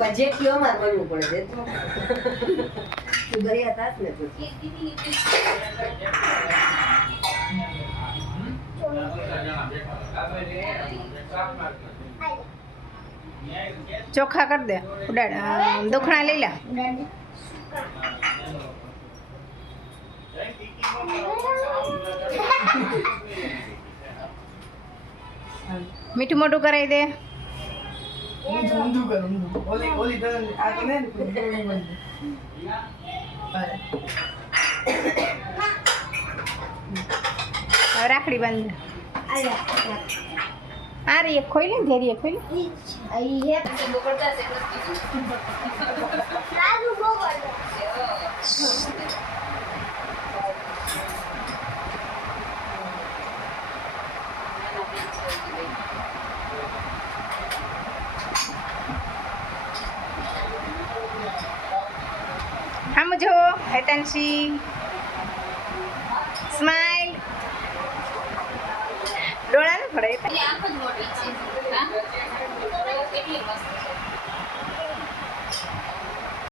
Budget કયો માર બનવું પડે છે તો તું દરિયા તાસ ને પછી ચોખા કરી દે ઉડાડ દુખણા લઈ લે મીઠું મોટું કરાવી દે હવે રાખડી બાંધ આ રહી એક ખોઈ લે ધેરી એક ખોઈ લે આમ જો હેતાંશી સ્માઈલ ડોળા ન પડે આંખ જ મોટી છે. હા કેટલી મસ્ત છે.